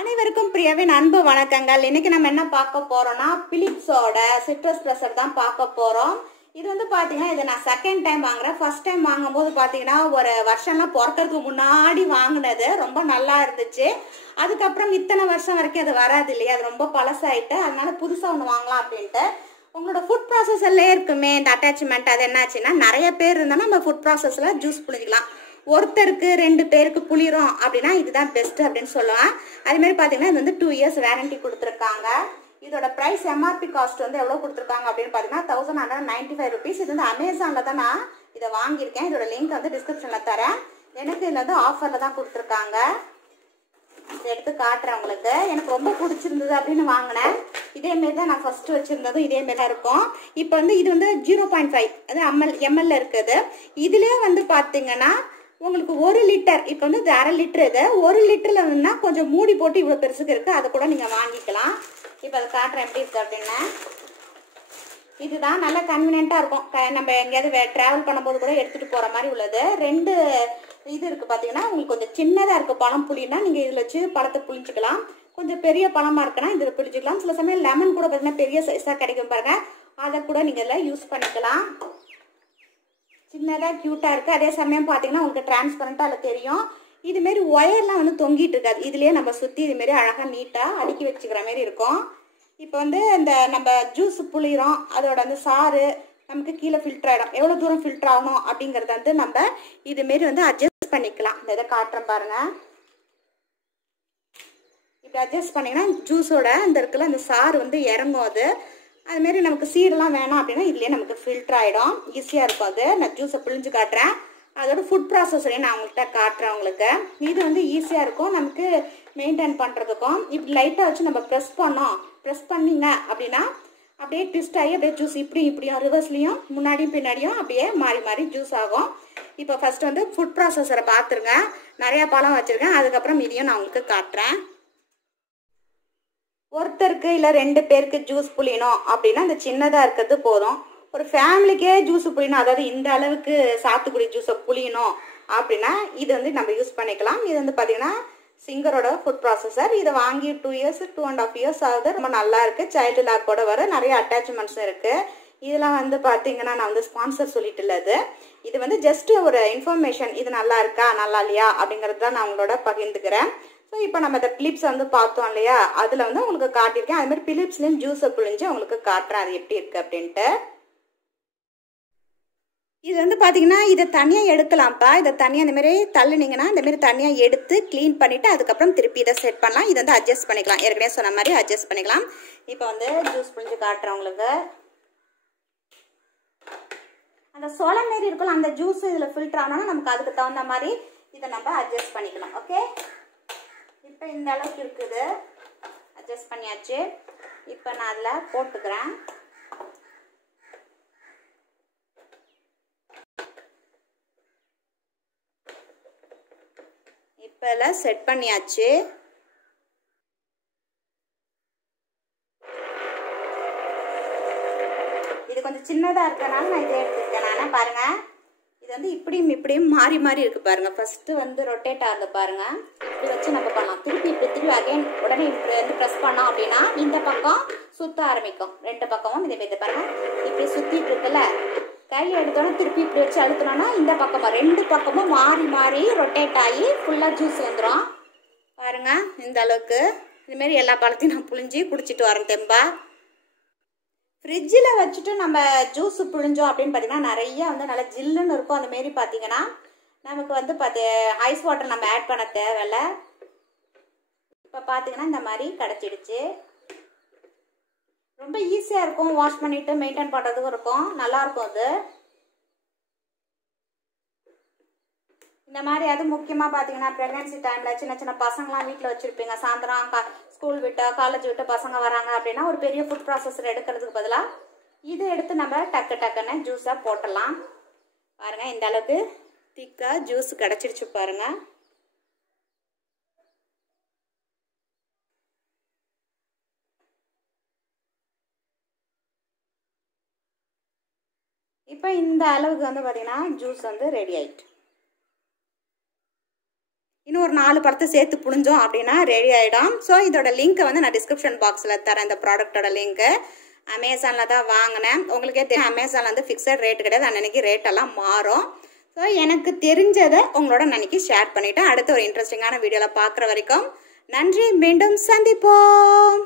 அனைவருக்கும் பிரியாவின் அன்பு வணக்கங்கள். இன்னைக்கு நம்ம என்ன பார்க்க போறோம்னா பிலிப்ஸோட சிட்ரஸ் ப்ரெஷர் தான் பார்க்க போறோம். இது வந்து பாத்தீங்கன்னா இது நான் செகண்ட் டைம் வாங்குறேன். ஃபர்ஸ்ட் டைம் வாங்கும்போது பாத்தீங்கன்னா ஒரு வருஷம்லாம் பிறக்கிறதுக்கு முன்னாடி வாங்கினது ரொம்ப நல்லா இருந்துச்சு. அதுக்கப்புறம் இத்தனை வருஷம் வரைக்கும் அது வராது இல்லையா, அது ரொம்ப பழசாயிட்டு, அதனால புதுசா ஒன்று வாங்கலாம் அப்படின்ட்டு. உங்களோட ஃபுட் ப்ராசஸர்லே இருக்குமே இந்த அட்டாச்மெண்ட், அது என்னாச்சுன்னா நிறைய பேர் இருந்தாலும் நம்ம ஃபுட் ப்ராசஸ்ல ஜூஸ் புளிக்கலாம். ஒருத்தருக்கு 2 பேருக்கு புளிரும் அப்படின்னா இதுதான் பெஸ்ட் அப்படின்னு சொல்லுவேன். அது மாதிரி பார்த்தீங்கன்னா இது வந்து 2 years வேரண்டி கொடுத்துருக்காங்க. இதோட ப்ரைஸ் எம்ஆர்பி காஸ்ட் வந்து எவ்வளோ கொடுத்துருக்காங்க அப்படின்னு பார்த்தீங்கன்னா 1195 rupees. இது வந்து அமேசானில் தான் நான் இதை வாங்கியிருக்கேன். இதோட லிங்க் வந்து டிஸ்கிரிப்ஷனில் தரேன். எனக்கு இதில் வந்து ஆஃபரில் தான் கொடுத்துருக்காங்க. இதை எடுத்து காட்டுறேன் உங்களுக்கு. எனக்கு ரொம்ப பிடிச்சிருந்தது அப்படின்னு வாங்கினேன். இதேமாரி தான் நான் ஃபர்ஸ்ட் வச்சிருந்ததும் இதேமாரி தான் இருக்கும். இப்போ வந்து இது வந்து 0.5 அது எம்எல்ல இருக்குது. இதுலேயே வந்து பார்த்தீங்கன்னா உங்களுக்கு 1 லிட்டர், இப்போ வந்து இது 1/2 லிட்டர், இது 1 லிட்டர்ல வந்துன்னா கொஞ்சம் மூடி போட்டு இவ்வளோ பெருசுக்கு இருக்குது, அதை கூட நீங்கள் வாங்கிக்கலாம். இப்போ அதை காட்டுறேன் எப்படி இருக்குது அப்படின்னு. இதுதான் நல்லா கன்வீனியண்ட்டாக இருக்கும். நம்ம எங்கேயாவது ட்ராவல் பண்ணும்போது கூட எடுத்துகிட்டு போகிற மாதிரி உள்ளது. 2 இது இருக்குது பார்த்தீங்கன்னா, உங்களுக்கு கொஞ்சம் சின்னதாக இருக்குது பழம் புளினா நீங்கள் இதில் வச்சு பழத்தை புளிச்சிக்கலாம். கொஞ்சம் பெரிய பழமாக இருக்குன்னா இதில் புளிச்சிக்கலாம். சில சமயம் லெமன் கூட பார்த்தீங்கன்னா பெரிய சைஸாக கிடைக்கும் பாருங்க, அதை கூட நீங்கள் இதில் யூஸ் பண்ணிக்கலாம். சின்னதாக க்யூட்டாக இருக்குது. அதே சமயம் பார்த்தீங்கன்னா உங்களுக்கு டிரான்ஸ்பரண்ட்டாக அதில் தெரியும். இதுமாரி ஒயர்லாம் வந்து தொங்கிட்டு இருக்காது. இதுலேயே நம்ம சுற்றி இதுமாரி அழகாக நீட்டாக அடுக்கி வச்சுக்கிற மாதிரி இருக்கும். இப்போ வந்து இந்த நம்ம ஜூஸ் புளிகிறோம், அதோட அந்த சாறு நமக்கு கீழே ஃபில்டர் ஆகிடும். எவ்வளோ தூரம் ஃபில்டர் ஆகணும் அப்படிங்கிறத வந்து நம்ம இதுமாரி வந்து அட்ஜஸ்ட் பண்ணிக்கலாம். இந்த இதை காட்டுறேன் பாருங்கள். இப்படி அட்ஜஸ்ட் பண்ணிங்கன்னா ஜூஸோட இந்த இருக்குல்ல அந்த சாறு வந்து இறங்கும். அதுமாரி நமக்கு சீடெல்லாம் வேணாம் அப்படின்னா இதுலேயே நமக்கு ஃபில்டர் ஆகிடும். ஈஸியாக இருக்கும். அது நான் ஜூஸை பிழிஞ்சு காட்டுறேன். அதோட ஃபுட் ப்ராசஸரையும் நான் உங்கள்கிட்ட காட்டுறேன் உங்களுக்கு. இது வந்து ஈஸியாக இருக்கும் நமக்கு மெயின்டைன் பண்ணுறதுக்கும். இப்படி லைட்டாக வச்சு நம்ம ப்ரெஸ் பண்ணிங்க அப்படின்னா அப்படியே ட்விஸ்ட் ஆகி அப்படியே ஜூஸ் இப்படியும் ரிவர்ஸ்லேயும் முன்னாடியும் பின்னாடியும் அப்படியே மாறி ஜூஸ் ஆகும். இப்போ ஃபஸ்ட்டு வந்து ஃபுட் ப்ராசஸரை பார்த்துருங்க. நிறையா பழம் வச்சுருக்கேன். அதுக்கப்புறம் இதையும் நான் உங்களுக்கு காட்டுறேன். ஒருத்தருக்கு இல்லை 2 பேருக்கு ஜூஸ் புளியணும் அப்படின்னா இந்த சின்னதாக இருக்கிறது போதும். ஒரு ஃபேமிலிக்கே ஜூஸ் புளியணும், அதாவது இந்த அளவுக்கு சாத்துக்குடி ஜூஸை புளியணும் அப்படின்னா இது வந்து நம்ம யூஸ் பண்ணிக்கலாம். இது வந்து பார்த்தீங்கன்னா சிங்கரோட ஃபுட் ப்ராசஸர். இதை வாங்கி 2 years 2.5 years ஆகுது. ரொம்ப நல்லா இருக்குது. சைல்டு லாக்கோட வர நிறைய அட்டாச்மெண்ட்ஸும் இருக்குது. இதெல்லாம் வந்து பார்த்தீங்கன்னா நான் வந்து ஸ்பான்சர் சொல்லிட்டு இல்லை, இது வந்து ஜஸ்ட் ஒரு இன்ஃபர்மேஷன். இது நல்லா இருக்கா நல்லா இல்லையா அப்படிங்கிறது தான் நான் உங்களோட பகிர்ந்துக்கிறேன். ஸோ இப்போ நம்ம இந்த பிலிப்ஸ் வந்து பார்த்தோம் இல்லையா, அதில் வந்து உங்களுக்கு காட்டியிருக்கேன். அதுமாதிரி பிலிப்ஸ்லேயும் ஜூஸை புழிஞ்சு உங்களுக்கு காட்டுறேன் அது எப்படி இருக்குது அப்படின்ட்டு. இது வந்து பார்த்தீங்கன்னா இதை தனியாக எடுக்கலாம்ப்பா. இதை தனியாக இந்தமாரி தள்ளுனீங்கன்னா இந்தமாரி தனியாக எடுத்து க்ளீன் பண்ணிவிட்டு அதுக்கப்புறம் திருப்பி இதை செட் பண்ணலாம். இதை வந்து அட்ஜஸ்ட் பண்ணிக்கலாம். ஏற்கனவே சொன்ன மாதிரி அட்ஜஸ்ட் பண்ணிக்கலாம். இப்போ வந்து ஜூஸ் புழிஞ்சு காட்டுறேன் உங்களுக்கு. அந்த சோளம் மாரி இருக்குல்ல அந்த ஜூஸ் இதில் ஃபில்டர் ஆனோன்னா நமக்கு அதுக்கு தகுந்த மாதிரி இதை நம்ம அட்ஜஸ்ட் பண்ணிக்கலாம். ஓகே, இப்போ இந்த அளவுக்கு இருக்குது, அட்ஜஸ்ட் பண்ணியாச்சு. இப்போ நான் அதில் போட்டுக்கிறேன். இப்போ இதில் செட் பண்ணியாச்சு. இது கொஞ்சம் சின்னதாக இருக்கிறனால நான் இதை எடுத்துருக்கேன். நான் பாருங்கள், இது வந்து இப்படியும் மாறி இருக்குது பாருங்கள். ஃபஸ்ட்டு வந்து ரொட்டேட் ஆகுது பாருங்கள். இப்படி வச்சு நம்ம பண்ணலாம். திருப்பி அகைன் உடனே இப்படி வந்து ப்ரெஸ் பண்ணோம் அப்படின்னா இந்த பக்கம் சுற்ற ஆரம்பிக்கும். 2 பக்கமும் இதே மாதிரி பாருங்கள். இப்படி சுற்றிட்டு இருக்குல்ல, கையில் எடுத்தோன்னா திருப்பி இப்படி வச்சு அழுத்தினோன்னா இந்த பக்கமாக 2 பக்கமும் மாறி ரொட்டேட் ஆகி ஃபுல்லாக ஜூஸ் வந்துடும் பாருங்கள். இந்த அளவுக்கு இதுமாரி எல்லா பழத்தையும் நான் புழிஞ்சு குடிச்சிட்டு வரேன் தெம்பா. ஃப்ரிட்ஜில் வச்சுட்டு நம்ம ஜூஸ் புழிஞ்சோம் அப்படின்னு பார்த்தீங்கன்னா நிறைய வந்து நல்லா ஜில்லுன்னு இருக்கும். அந்தமாரி பார்த்தீங்கன்னா நமக்கு வந்து ஐஸ் வாட்டர் நம்ம ஆட் பண்ண தேவையில்ல. இப்போ பார்த்தீங்கன்னா இந்த மாதிரி கிடச்சிடுச்சு. ரொம்ப ஈஸியாக இருக்கும். வாஷ் பண்ணிவிட்டு மெயின்டைன் பண்ணுறதுக்கும் இருக்கும், நல்லாயிருக்கும். அது இந்த மாதிரி அது முக்கியமாக பார்த்தீங்கன்னா ப்ரெக்னன்சி டைமில் சின்ன பசங்களாம் வீட்டில் வச்சுருப்பீங்க. சாயந்தரம் ஸ்கூல் விட்டு காலேஜ் விட்டு பசங்க வராங்க அப்படின்னா ஒரு பெரிய ஃபுட் ப்ராசஸர் எடுக்கிறதுக்கு பதிலாக இதை எடுத்து நம்ம டக்குன்னு ஜூஸாக போட்டலாம். பாருங்கள் இந்த அளவுக்கு திக்காக ஜூஸ் கிடச்சிருச்சு பாருங்கள். இப்போ இந்த அளவுக்கு வந்து பார்த்தீங்கன்னா ஜூஸ் வந்து ரெடி ஆயிட்டு. இன்னும் ஒரு 4 பழத்தை சேர்த்து புழிஞ்சோம் அப்படின்னா ரெடி ஆகிடும். ஸோ இதோட லிங்க்கை வந்து நான் டிஸ்கிரிப்ஷன் பாக்ஸில் தரேன். இந்த ப்ராடக்டோட லிங்க்கு அமேசானில் தான் வாங்கினேன். உங்களுக்கே தெரியும் அமேசானில் வந்து ஃபிக்ஸட் ரேட் கிடையாது, அன்னைக்கு ரேட்டெல்லாம் மாறும். ஸோ எனக்கு தெரிஞ்சதை உங்களோட அன்னைக்கு ஷேர் பண்ணிவிட்டேன். அடுத்த ஒரு இன்ட்ரெஸ்டிங்கான வீடியோவில் பார்க்குற வரைக்கும் நன்றி, மீண்டும் சந்திப்போம்.